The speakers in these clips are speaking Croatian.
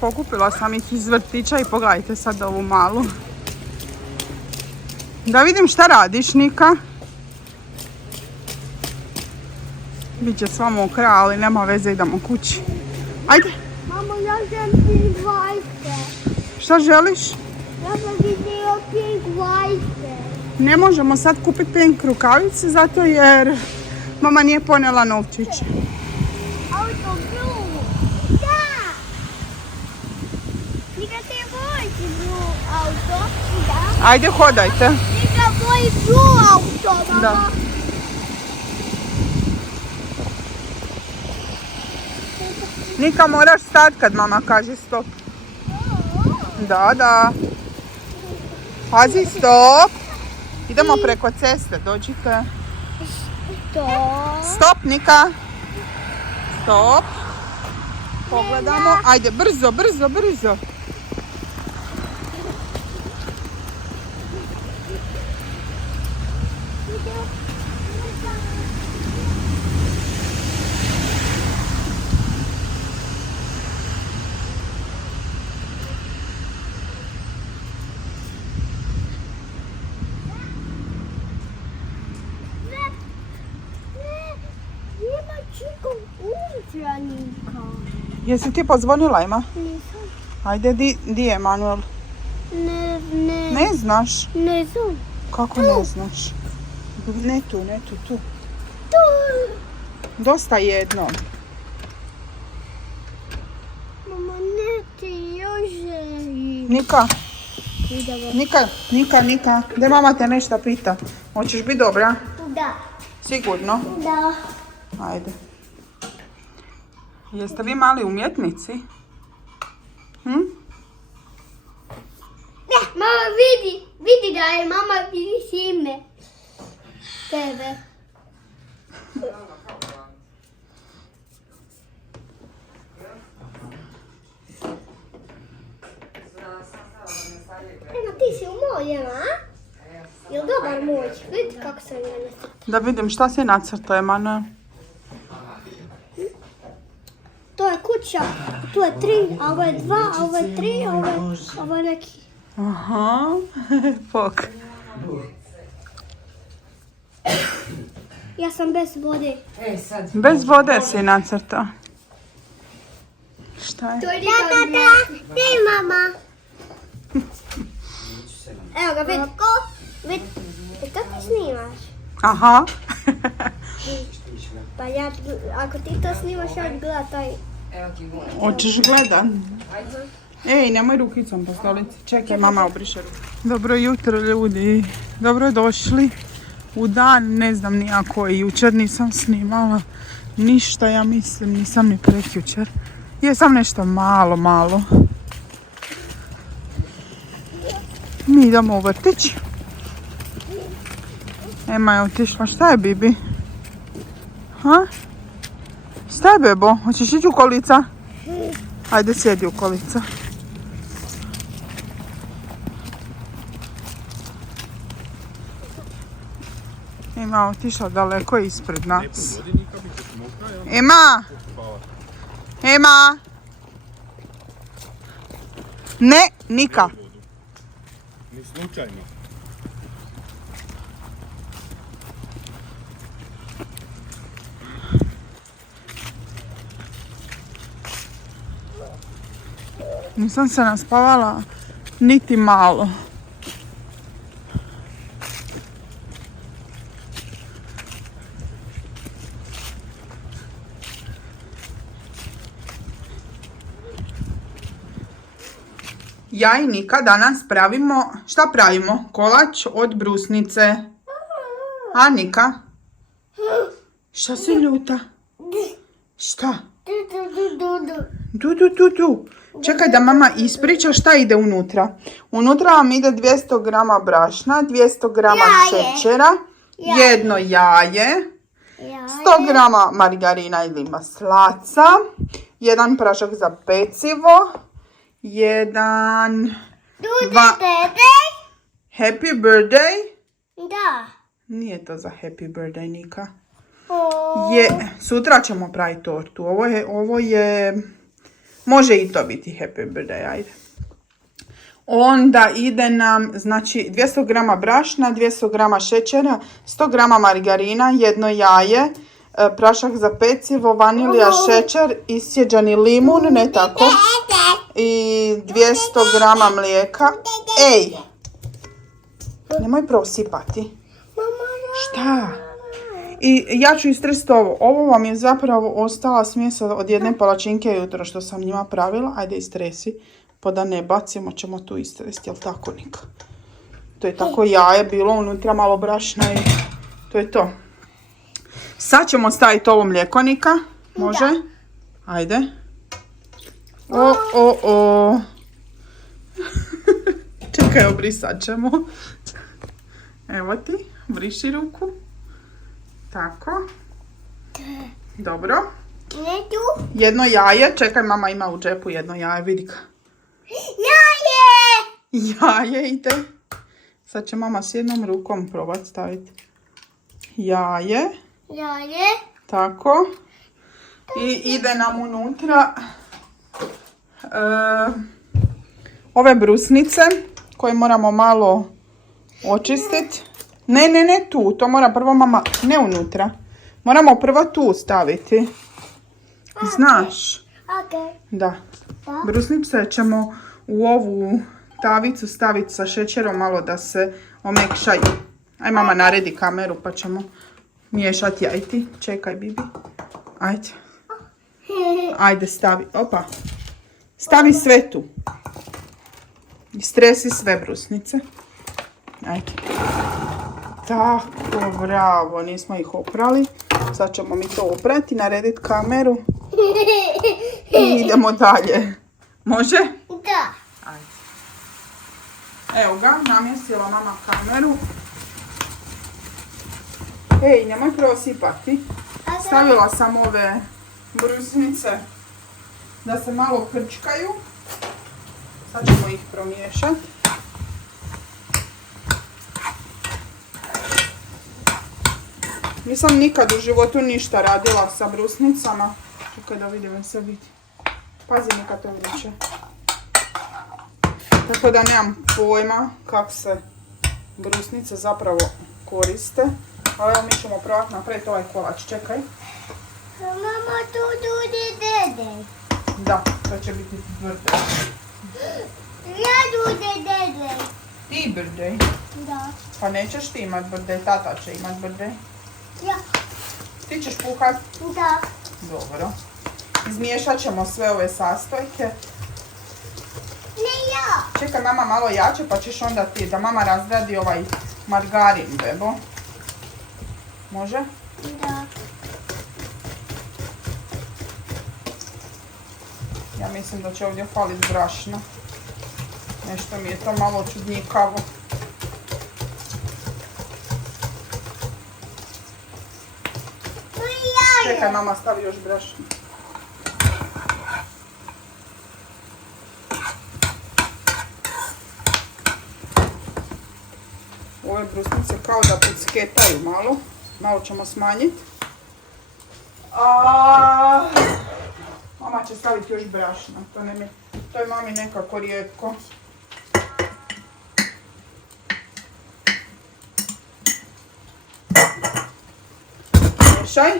Pokupila sam ih iz vrtića i pogledajte sad ovu malu. Da vidim šta radiš, Nika. Biće sva mokra, ali nema veze, idemo kući. Ajde. Mamo, ja želim pink vajce. Šta želiš? Ja sam vidio pink vajce. Ne možemo sad kupiti pink rukavice zato jer mama nije ponijela novčiće. Auto blue. Da. Nika, ti voliš blue auto? Da. Ajde, hodajte. Nika, voli blue auto, mama. Da. Nika, moraš stati kad mama kaže stop. Da, da. Pazi, stop. Idemo preko ceste, dođite. Stop. Stop, Nika. Stop. Pogledamo. Ajde, brzo, brzo, brzo. Jesi ti pozvonila, Ima? Nisam. Ajde, di je Manuel? Ne znaš? Ne znam. Kako ne znaš? Ne tu, tu. Tu. Dosta jednom. Mama, ne ti još želi. Nika, Nika. Da mama te nešto pita. Hoćeš biti dobra? Da. Sigurno? Da. Ajde. Jeste vi mali umjetnici? Ne, mama vidi da je mama vidi ime. Tebe. Eno, ti si umoljena, a? Jel dobar moć? Vidite kako sam ga nacrtala. Da vidim šta si nacrtao, Emanuel. To je kuća, tu je 3, a ovo je 2, a ovo je 3, a ovo je neki. Aha, pok. Ja sam bez vode. Bez vode si nacrtao. Šta je? To je da, gdje je mama? Evo ga, vidi. Vidi, kako ti snimaš? Aha. Pa ja, ako ti to snimaš, ja ću gledat taj. Hoćeš gledat? Ej, nemoj rukicom po stolici. Čekaj, mama obriše ruku. Dobro jutro, ljudi. Dobro došli u dan, ne znam nijako. Jučer nisam snimala ništa, ja mislim, nisam ni prekjučer. Jesam nešto malo. Mi idemo u vrtić. Ema je otišla. Šta je, Bibi? Ha? Šta je, bebo? Hoćeš ići u kolica? Ajde, sjedi u kolica. Ema otišla daleko ispred nas. Ema! Ema! Ne, Nika. Ni slučajno. Nisam se naspavala niti malo. Ja i Nika danas pravimo, šta pravimo? Kolač od brusnice. A, Nika? Šta si ljuta? Šta? Du. Čekaj da mama ispriča šta ide unutra. Unutra vam ide 200 grama brašna, 200 grama šećera, jedno jaje, 100 grama margarina ili maslaca, jedan prašak za pecivo, jedan... Happy birthday? Da. Nije to za happy birthday, Nika. O. Sutra ćemo praviti tortu. Ovo je Može i to biti happy birthday, ajde. Onda ide nam, znači, 200 grama brašna, 200 grama šećera, 100 grama margarina, jedno jaje, prašak za pecivo, vanilija, šećer, isjeđani limun, ne tako, i 200 grama mlijeka. Ej, nemoj prosipati. Šta? I ja ću istresti ovo. Ovo vam je zapravo ostala smjesa od jedne palačinke jutro što sam njima pravila. Ajde istresi. Pa da ne bacimo, ćemo tu istresti, jel tako, Nika? To je tako jaje bilo, unutra malo brašna i to je to. Sad ćemo staviti ovo mlijeko, Nika. Može? Ajde. O. Čekaj, obrisat ćemo. Evo ti, briši ruku. Tako. Dobro. Jedno jaje. Čekaj, mama ima u džepu jedno jaje, vidi ga. Jaje ide. Sad će mama s jednom rukom probati staviti. Jaje. Tako. I ide nam unutra ove brusnice koje moramo malo očistiti. Ne, tu. To mora prvo mama, ne unutra. Moramo prvo tu staviti. Znaš? Da. Brusnice ćemo u ovu tavicu staviti sa šećerom malo da se omekšaju. Aj mama naredi kameru pa ćemo miješati jajti. Čekaj, Bibi. Ajde. Ajde, stavi. Opa. Stavi sve tu. Istresi sve brusnice. Ajde. Tako, bravo. Nismo ih oprali. Sad ćemo mi to oprati, narediti kameru. I idemo dalje. Može? Da. Ajde. Evo ga, namjestila mama kameru. Ej, nemoj prosipati. Stavila sam ove brusnice da se malo krčkaju. Sad ćemo ih promiješati. Nisam nikad u životu ništa radila sa brusnicama. Čekaj da vidim se vidi. Pazi mi kad to vriče. Tako da nemam pojma kako se brusnice zapravo koriste. Ali evo mi ćemo probati napraviti ovaj kolač. Čekaj. Mama, tu dede. Da, to će biti birthday. Ja dede. Ti birthday? Da. Pa nećeš ti imat birthday, tata će imat birthday. Ja. Ti ćeš puhat? Da. Dobro. Izmiješat ćemo sve ove sastojke. Ne ja. Čekaj mama malo jače pa ćeš onda ti da mama razradi ovaj margarin, bebo. Može? Da. Ja mislim da će ovdje faliti brašna. Nešto mi je to malo čudnjikavo. Čekaj, mama stavi još brašna. Ove brusnice kao da pucketaju malo. Malo ćemo smanjiti. Mama će staviti još brašna. To je mami nekako rijetko. Miješaj.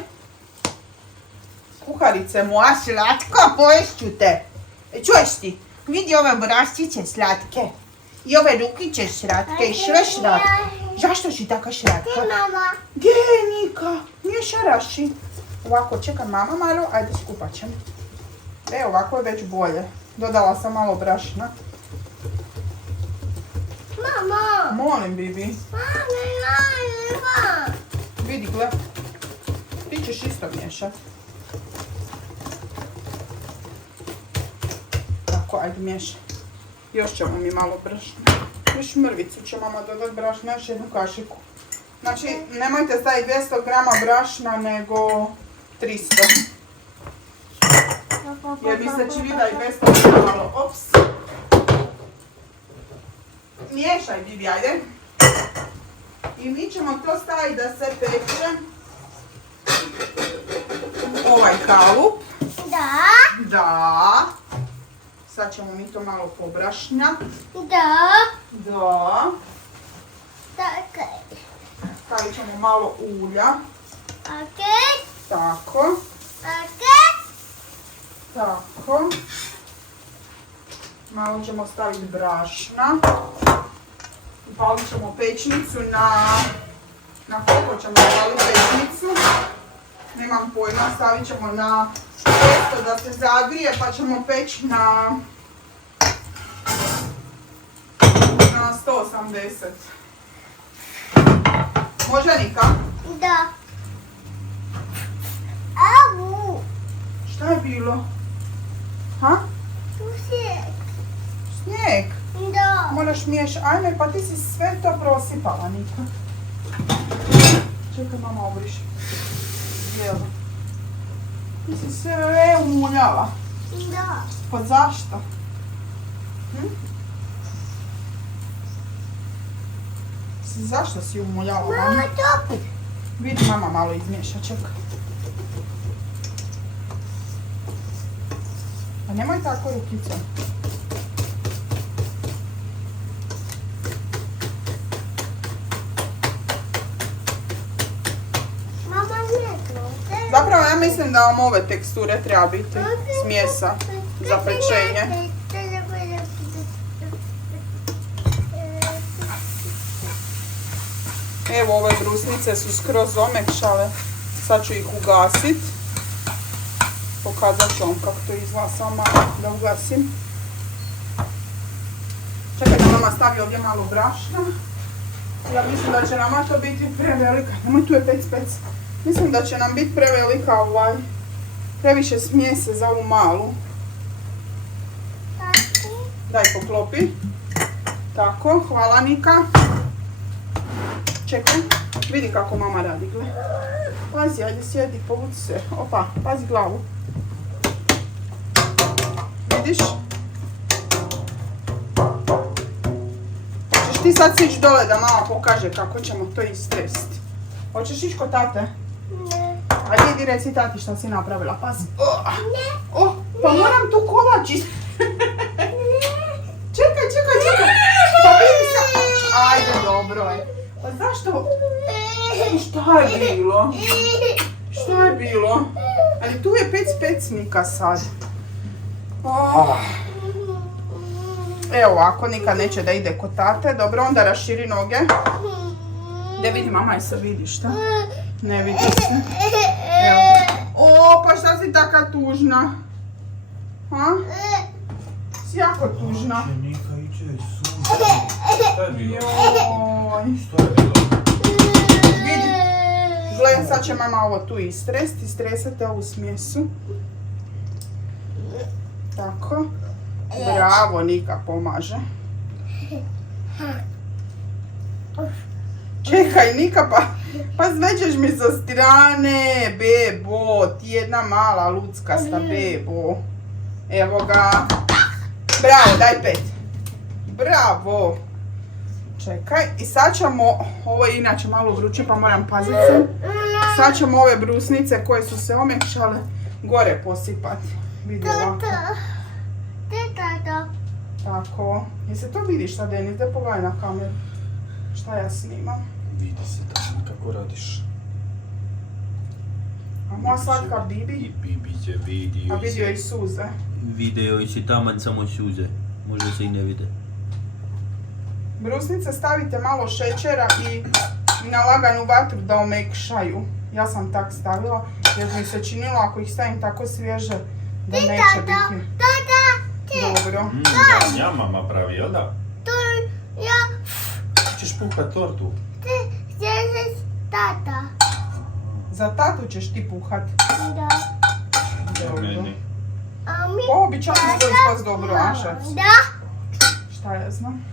Kuharice moja slatka, poješću te. Čuješ ti? Vidi ove braščiće slatke. I ove rukiće slatke i sve slatke. Zašto si taka šratka? Mama. Gdje je Nika? Nije šaraši. Ovako, čekaj mama malo, ajde skupat ćemo. Ovako je već bolje. Dodala sam malo brašna. Mama. Molim, Bibi. Mama. Vidi, gle. Ti ćeš isto miješat. Tako, ajde miješaj. Još ćemo mi malo brašna. Još mrvicu će mama dodati brašna, još jednu kašiku. Znači, nemojte staviti 200 grama brašna, nego 300. Jer mi se čini da je 200 grama malo. Ops. Miješaj, Bibi, ajde. I mi ćemo to staviti da se peče u ovaj kalup. Da. Da. Sad ćemo mi to malo pobrašnjati. Da. Da. Tako. Stavit ćemo malo ulja. Ok. Tako. Ok. Tako. Malo ćemo staviti brašna. Upalit ćemo pećnicu na koliko ćemo upaliti pećnicu? Nemam pojma, stavit ćemo na 200 da se zagrije pa ćemo peći na 180. Može Nika? Da. Au. Šta je bilo? Ha? Tu si. Snijeg. Da. Moraš miješati. Ajme, pa ti si sve to prosipala, Nika. Čekaj, mama obriši. Bijelo. Ti si sve umuljala. Da. Pa zašto? Zašto si umuljala, mama? Mama, to. Vidi, mama malo izmiješa, čekaj. Pa nemoj tako rukicom. Mama, nije to. Zapravo ja mislim da vam ove teksture treba biti smjesa za pečenje. Evo, ove brusnice su skroz omekšale. Sad ću ih ugasit. Pokazat ću vam kako to izgleda, samo malo da ugasim. Čekaj da mama stavi ovdje malo brašna. Ja mislim da će nama to biti prevelika. Nemoj, tu je pec. Mislim da će nam biti prevelika previše smjese za ovu malu. Daj poklopi. Tako, hvala Nika. Čekaj, vidi kako mama radi, gle. Pazi, ajde sjedi, povuci se. Opa, pazi glavu. Vidiš? Hoćeš ti sad sići dole da mama pokaže kako ćemo to istresti? Hoćeš ići kod tate? Ne. Ajde idi reci tati šta si napravila, pazi. Ne. Oh, pa moram tu kolač Čekaj. Pa vidi se. Ajde, dobro je. Pa zašto? Šta je bilo? Šta je bilo? Ali tu je pec Nika sad. Oh. Evo ovako, Nika neće da ide kod tate. Dobro, onda raširi noge. Da vidi, mama je se vidi šta? Ne vidi se. Evo. O, pa šta si taka tužna? Ha? Si jako tužna. Nika iće sunce. Šta je bilo? Joj. Šta je bilo? Vidi. Gle, sad će mama ovo tu istresti. Istresate ovu smjesu. Tako. Bravo, Nika pomaže. Čekaj, Nika, pa svećeš mi sa strane, bebo, ti jedna mala luckasta bebo. Evo ga. Bravo, daj 5. Bravo. Čekaj, i sad ćemo, ovo je inače malo vruće pa moram paziti. Sad ćemo ove brusnice koje su se omekšale gore posipati. Vidi ovako. Tako. Jel se to vidi šta, Denis? Da pogledaj na kameru. Šta ja snimam? Vidi se tamo kako radiš. A moja slatka Bibi? I Bibi će vidio. A vidio i suze. Video i si taman samo suze. Možda se i ne vide. Brusnice stavite malo šećera i na laganu vatru da omekšaju. Ja sam tak stavila jer mi se činilo ako ih stavim tako svježe da neće biti. Dobro. Ja mama pravi, jel da? Ćeš puhat tortu. Tata. Za tatu ćeš ti puhat. Da. Dobro. Meni. A mi... Ovo bi čak moglo ispast dobro, Ašac. Da. Šta ja znam.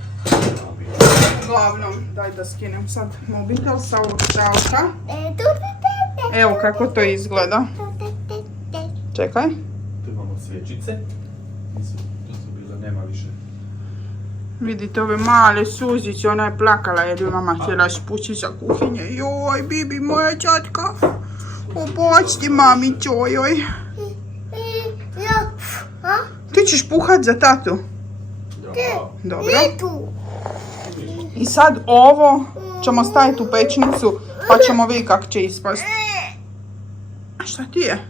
Uglavnom, daj da skinem sad mobitel sa ovog šalka. Evo kako to izgleda. Čekaj. Tu imamo svječice. To su bile, nema više. Vidite ove male suziće, ona je plakala jer ju mama htjela špući za kuhinje. Joj, Bibi, moja čatka. Opoći mami, čojoj. Ti Ti ćeš puhat za tatu. Dobro. Ne tu. I sad ovo ćemo staviti u pečnicu pa ćemo vidjeti kako će ispasti. A šta ti je?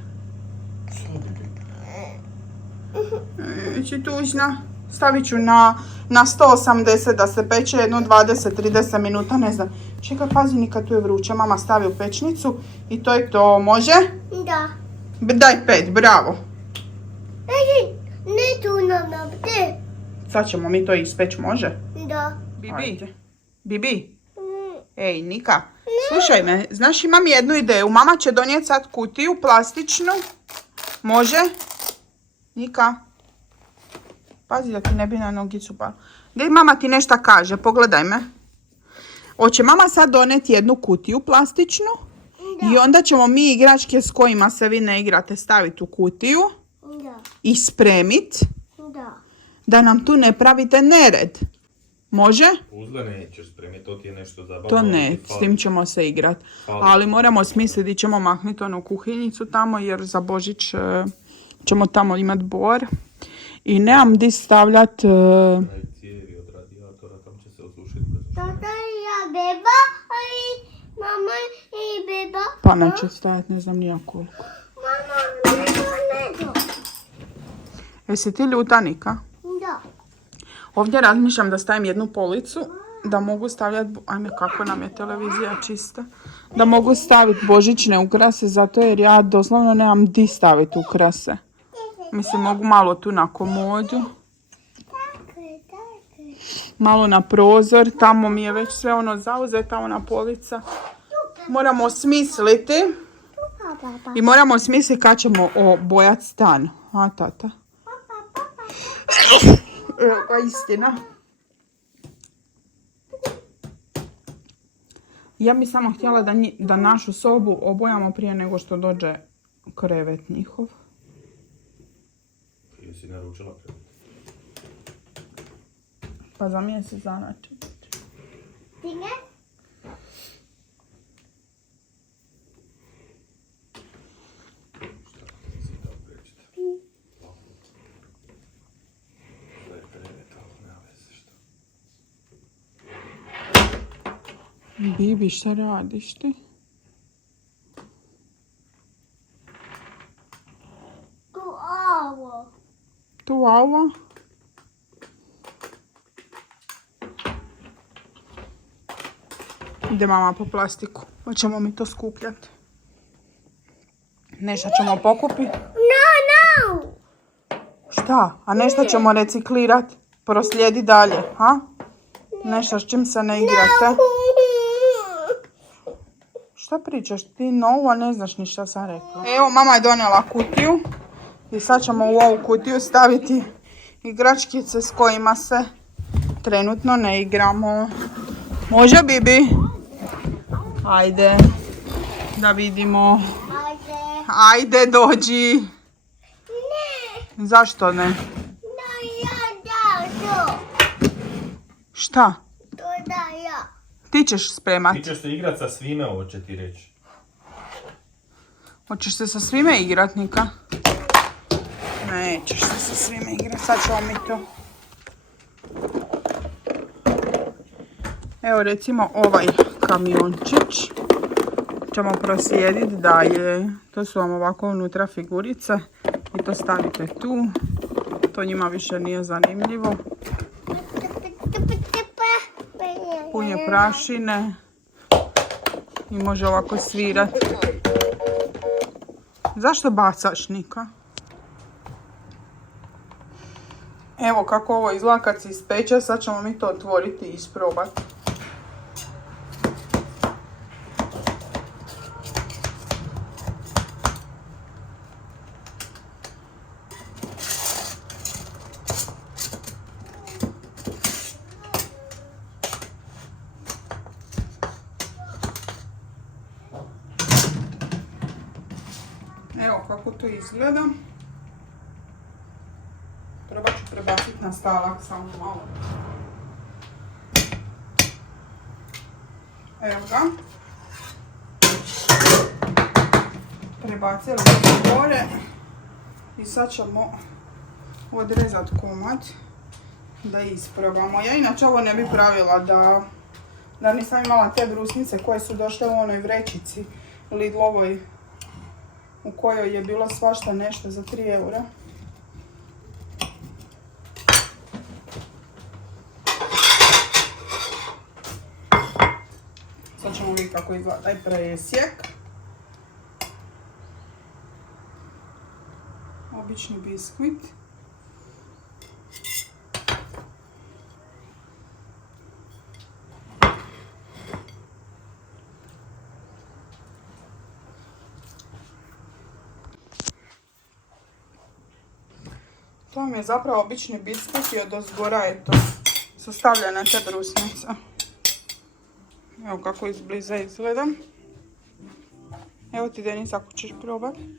Eći tužna. Stavit ću na 180 da se peče jedno 20-30 minuta, ne znam. Čekaj, pazi, nikad tu je vruće. Mama stavi u pečnicu i to je to. Može? Da. Daj 5, bravo. Ne tu nam te. Sad ćemo mi to ispeći, može? Da. Bibi. Ej, Nika, slušaj me, znaš, imam jednu ideju. Mama će donijeti sad kutiju plastičnu. Može? Nika. Pazi da ti ne bi na nogicu pala. Daj, mama ti nešto kaže, pogledaj me. Hoće mama sad donijeti jednu kutiju plastičnu. I onda ćemo mi igračke s kojima se vi ne igrate staviti u kutiju. Da. I spremit. Da. Da nam tu ne pravite nered. Može? Uzle nećeš spremiti, to ti je nešto zabavno. To ne, s tim ćemo se igrat. Ali moramo smisliti di ćemo maknuti onu kuhinjicu tamo jer za Božić ćemo tamo imat bor. I nemam di stavljat... Cijevi od radijatora, tam će se osušiti. Tata i ja beba, a i mama i beba. Pa neće stajat, ne znam nijak koliko. Mama, ne to. Jesi ti ljuta, Nika? Da. Ovdje razmišljam da stavim jednu policu, da mogu stavljati, ajme kako nam je televizija čista, da mogu staviti božićne ukrase, zato jer ja doslovno nemam di staviti ukrase. Mislim, mogu malo tu na komodu, malo na prozor, tamo mi je već sve ono zauzeta, ona polica. Moramo smisliti i moramo smisliti kad ćemo obojati stan. A, tata? Evo ga, istina. Ja bi samo htjela da našu sobu obojamo prije nego što dođe krevet njihov. Jesi naručila krevet? Pa za mjesec dana će. Stigne? Bibi, šta radiš ti? Tu ovo. Tu ovo? Ide mama po plastiku. Hoćemo mi to skupljati. Nešto ćemo pokupiti. No. Šta? A nešto ćemo reciklirati. Proslijedi dalje, ha? Nešto s čim se ne igrate. Šta pričaš? Ti novo ne znaš ni šta sam rekla. Evo, mama je donijela kutiju. I sad ćemo u ovu kutiju staviti igračkice s kojima se trenutno ne igramo. Može, Bibi? Ajde. Da vidimo. Ajde, dođi. Ne. Zašto ne? To. Šta? To da ja. Ti ćeš spremati. Ti ćeš se igrat sa svime, ovo će ti reći. Hoćeš se sa svime igrat, Nika? Nećeš se sa svime igrat, sad ćemo mi to. Evo recimo ovaj kamiončić ćemo proslijediti dalje. To su vam ovako unutra figurice i to stavite tu. To njima više nije zanimljivo. Pun je prašine i može ovako svirati. Zašto bacaš, Nika? Evo kako ovo izgleda kad se ispeče, sad ćemo mi to otvoriti i isprobati. Evo kako to izgleda. Probat ću prebaciti na stavak samo malo. Evo ga. Prebacili smo gore. I sad ćemo odrezat komad da isprobamo. Ja inače ovo ne bi pravila da nisam imala te brusnice koje su došle u onoj vrećici Lidlovoj u kojoj je bilo svašta nešto za 3 eura. Sad ćemo vidjeti kako izgleda taj presjek. Obični biskvit. To vam je zapravo obični biskvit i odozgora je to sastavljene te brusnice. Evo kako izbliza izgleda. Evo ti Denis ako ćeš probati.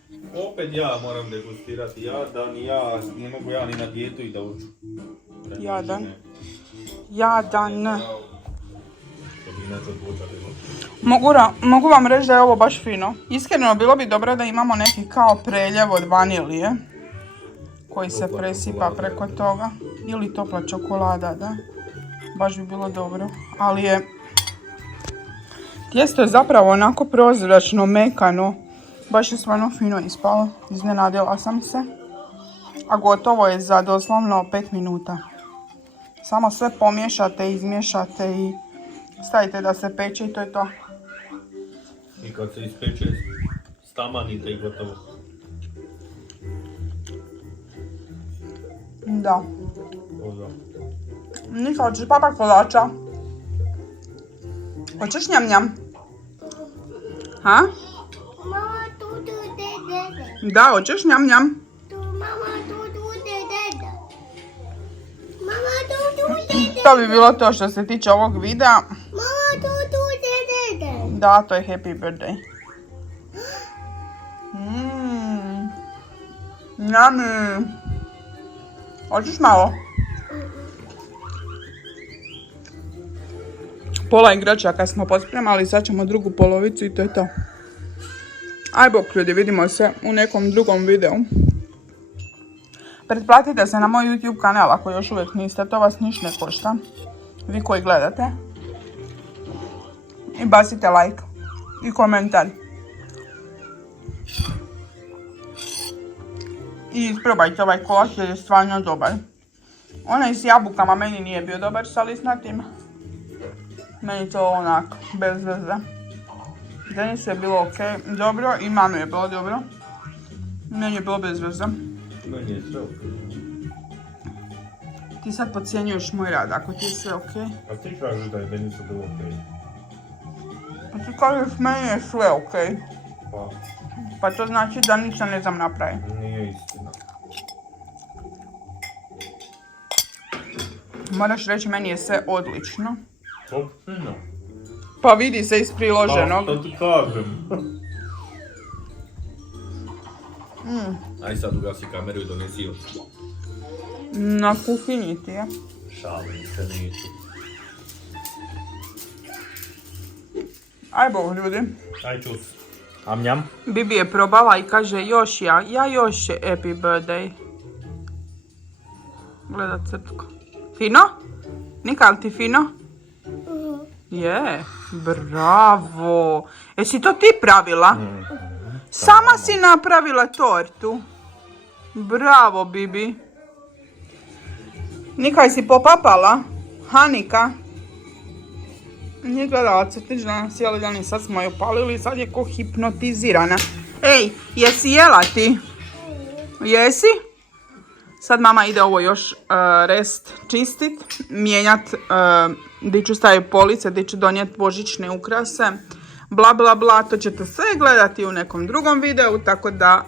Opet ja moram degustirati. Jadan, ja ne mogu ja ni na dijetu i da uču. Jadan. Jadan. Što bi inače odlučati. Mogu vam reći da je ovo baš fino. Iskreno bilo bi dobro da imamo neki kao preljev od vanilije koji se presipa preko toga. Ili topla čokolada, da. Baš bi bilo dobro. Ali je... Tijesto je zapravo onako prozračno, mekano. Baš je stvarno fino ispalo. Iznenadila sam se. A gotovo je za doslovno 5 minuta. Samo sve pomiješate, izmiješate i stavite da se peče i to je to. I kad se ispeče, stamanite i gotovo. Da. O, da. Nika, hoćeš papa kolača? Hoćeš njam njam? Ha? Mama, tu, dede. Da, hoćeš njam njam? Mama, tu, dede. Mama, tu, dede. To bi bilo to što se tiče ovog videa. Mama, tu, dede. Da, to je happy birthday. Yummy. Hoćeš malo? Pola igračaka smo pospremali, sad ćemo drugu polovicu i to je to. Aj bok ljudi, vidimo se u nekom drugom videu. Pretplatite se na moj YouTube kanal ako još uvijek niste, to vas ništa ne košta. Vi koji gledate. I bacite like i komentar. I isprobajte ovaj kolač jer je stvarno dobar. Onaj s jabukama meni nije bio dobar sa lisnatim. Meni to onak, bez veze. Denisu je bilo ok, dobro i mami je bilo dobro. Meni je bilo bez veze. Meni je sve ok. Ti sad podcjenjuješ moj rad, ako ti je sve ok. A ti kažeš da je Denisu bilo ok? A ti kažeš meni je sve ok. Pa, Pa to znači da ništa ne znam napraviti. nije istina. Moraš reći meni je sve odlično. Općino. Pa vidi se iz priloženog. Pa, to ti kažem. Aj sad ugasi kameru i donesi još. Na kuhinji ti je. Šalim se, nisu. Aj bog ljudi. Aj čus. Amnjam. Bibi je probala i kaže još ja još je happy birthday. Gleda crtko. Fino? Nika, li ti fino? Je, bravo. Jesi to ti pravila? Sama si napravila tortu. Bravo, Bibi. Nika, jesi popapala? Hanika? Nije gledala crtić danas cijeli dan i sad smo ju palili i sad je ko hipnotizirana. Ej, jesi jela ti? Jesi? Sad mama ide ovo još rest čistit, mijenjat di ću staviti police, di ću donijeti božićne ukrase, bla bla bla, to ćete sve gledati u nekom drugom videu, tako da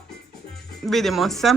vidimo se.